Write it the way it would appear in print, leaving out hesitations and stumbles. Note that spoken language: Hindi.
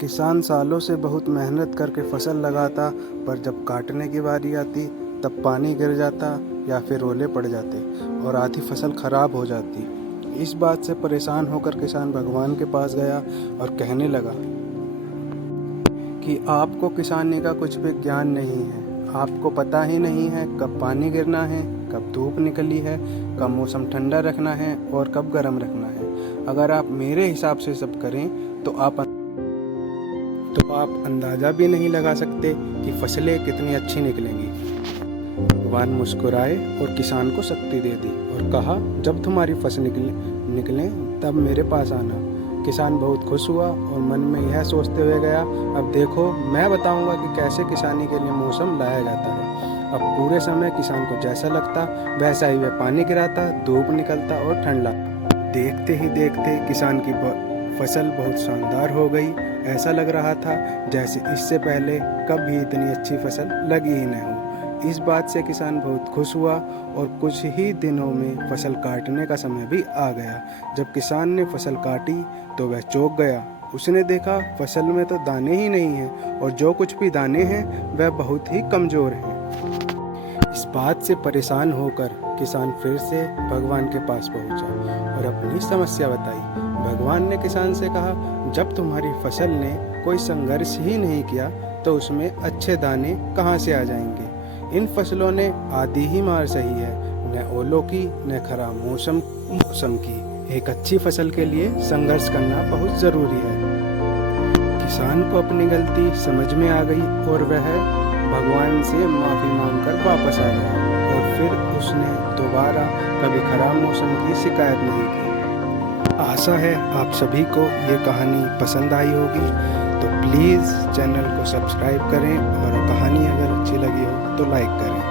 किसान सालों से बहुत मेहनत करके फसल लगाता, पर जब काटने की बारी आती तब पानी गिर जाता या फिर ओले पड़ जाते और आधी फसल खराब हो जाती। इस बात से परेशान होकर किसान भगवान के पास गया और कहने लगा कि आपको किसानी का कुछ भी ज्ञान नहीं है। आपको पता ही नहीं है कब पानी गिरना है, कब धूप निकली है, कब मौसम ठंडा रखना है और कब गर्म रखना है। अगर आप मेरे हिसाब से सब करें तो आप अंदाज़ा भी नहीं लगा सकते कि फसलें कितनी अच्छी निकलेंगी। भगवान मुस्कुराए और किसान को शक्ति दे दी और कहा, जब तुम्हारी फसल निकले तब मेरे पास आना। किसान बहुत खुश हुआ और मन में यह सोचते हुए गया, अब देखो मैं बताऊंगा कि कैसे किसानी के लिए मौसम लाया जाता है। अब पूरे समय किसान को जैसा लगता वैसा ही वह पानी गिराता, धूप निकलता और ठंडा। देखते ही देखते किसान की फसल बहुत शानदार हो गई। ऐसा लग रहा था जैसे इससे पहले कभी इतनी अच्छी फसल लगी ही न हो। इस बात से किसान बहुत खुश हुआ और कुछ ही दिनों में फसल काटने का समय भी आ गया। जब किसान ने फसल काटी तो वह चौंक गया। उसने देखा फसल में तो दाने ही नहीं हैं और जो कुछ भी दाने हैं वह बहुत ही कमज़ोर हैं। इस बात से परेशान होकर किसान फिर से भगवान के पास पहुंचा और अपनी समस्या बताई। भगवान ने किसान से कहा, जब तुम्हारी फसल ने कोई संघर्ष ही नहीं किया तो उसमें अच्छे दाने कहाँ से आ जाएंगे। इन फसलों ने आधी ही मार सही है, न ओलों की न खराब मौसम की। एक अच्छी फसल के लिए संघर्ष करना बहुत ज़रूरी है। किसान को अपनी गलती समझ में आ गई और वह भगवान से माफ़ी मांगकर वापस आ गया और फिर उसने दोबारा कभी खराब मौसम की शिकायत नहीं की। आशा है आप सभी को ये कहानी पसंद आई होगी, तो प्लीज़ चैनल को सब्सक्राइब करें और कहानी अगर अच्छी लगी हो तो लाइक करें।